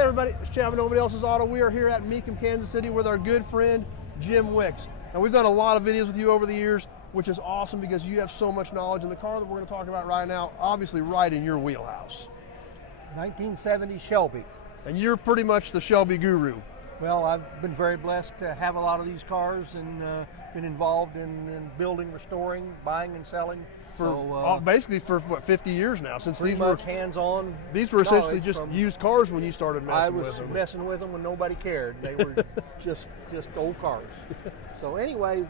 Hey everybody, it's Chad with Nobody Else's Auto. We are here at Mecum, Kansas City with our good friend, Jim Wicks. Now we've done a lot of videos with you over the years, which is awesome because you have so much knowledge, and the car that we're going to talk about right now, obviously right in your wheelhouse. 1970 Shelby. And you're pretty much the Shelby guru. Well, I've been very blessed to have a lot of these cars and been involved in building, restoring, buying, and selling. Basically for what, 50 years now, since pretty these were much hands-on. These were essentially just used cars when you started messing with them. I was messing with them when nobody cared. They were just old cars. So anyway,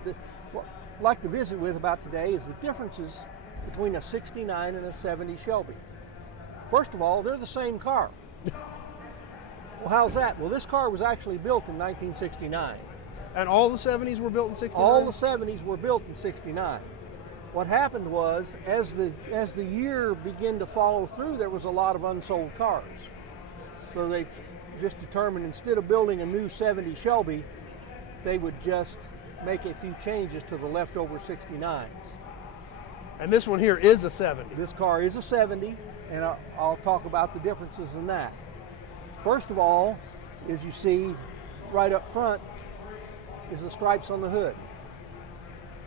what I'd like to visit with about today is the differences between a 69 and a 70 Shelby. First of all, they're the same car. Well, how's that? Well, this car was actually built in 1969. And all the 70s were built in 69? All the 70s were built in 69. What happened was, as the year began to follow through, there was a lot of unsold cars. So they just determined, instead of building a new 70 Shelby, they would just make a few changes to the leftover 69s. And this one here is a 70. This car is a 70, and I'll talk about the differences in that. First of all, as you see right up front, is the stripes on the hood.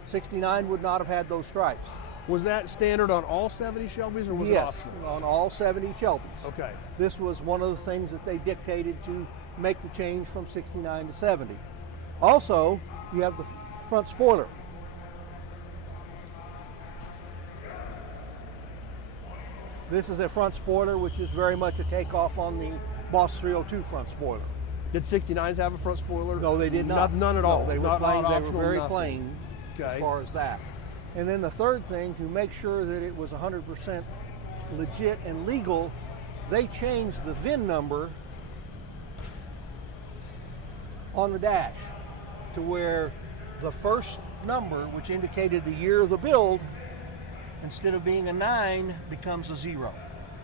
69 would not have had those stripes. Was that standard on all 70 Shelbys, or was it optional? Yes, on all 70 Shelbys. Okay. This was one of the things that they dictated to make the change from 69 to 70. Also, you have the front spoiler. This is a front spoiler, which is very much a takeoff on the Boss 302 front spoiler. Did 69s have a front spoiler? No, they did not. None at all. They were plain. They were very plain as far as that. And then the third thing, to make sure that it was 100% legit and legal, they changed the VIN number on the dash to where the first number, which indicated the year of the build, instead of being a 9, becomes a 0.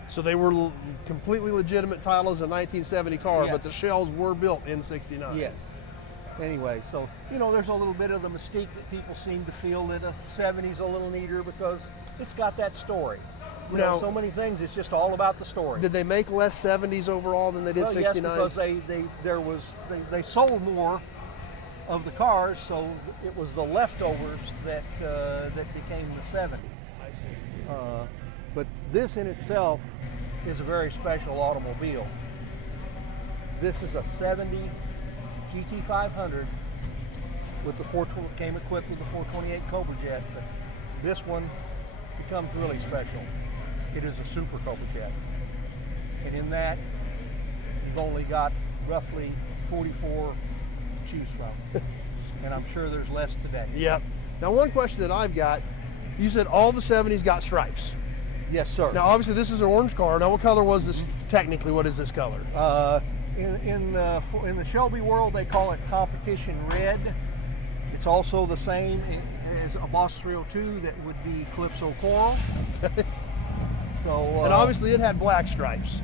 So they were completely legitimate title as a 1970 car, Yes. but the shells were built in 69. Yes. Anyway, so, you know, there's a little bit of the mystique that people seem to feel that a 70's a little neater because it's got that story. You know, so many things, it's just all about the story. Did they make less 70s overall than they did 69s? Yes, because they sold more of the cars, so it was the leftovers that became the 70s. I see. But this in itself is a very special automobile. This is a 70 GT500 with the came equipped with the 428 Cobra Jet, but this one becomes really special. It is a Super Cobra Jet. And in that, you've only got roughly 44 to choose from. And I'm sure there's less today. Yep. Now one question that I've got, you said all the 70s got stripes. Yes, sir. Now obviously this is an orange car. Now what color was this technically? What is this color? In the Shelby world, they call it competition red. It's also the same as a Boss 302 that would be Calypso Coral. So, and obviously it had black stripes.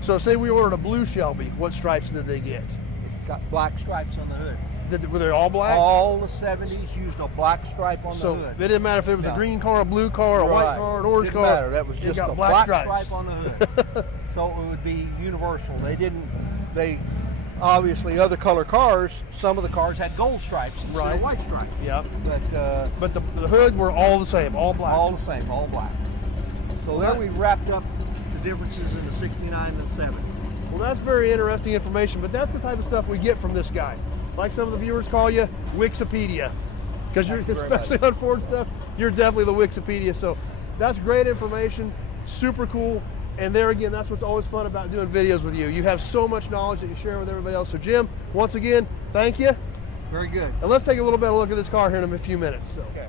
So say we ordered a blue Shelby, what stripes did they get? It got black stripes on the hood. Were they all black? All the 70s used a black stripe on the hood. So it didn't matter if it was a green car, a blue car, a white car, an orange car. Didn't matter. That was just a black stripes. stripe on the hood. So it would be universal. They obviously, other color cars, some of the cars had gold stripes instead of white stripes. Yep. But the hood were all the same, all black. All the same, all black. So there we wrapped up the differences in the 69 and 70. Well, that's very interesting information, but that's the type of stuff we get from this guy. Like some of the viewers call you, Wicksipedia. Because you're, especially on Ford stuff, you're definitely the Wicksipedia. So that's great information, super cool. And there again, that's what's always fun about doing videos with you. You have so much knowledge that you share with everybody else. So Jim, once again, thank you. Very good. And let's take a little bit of a look at this car here in a few minutes. So. Okay.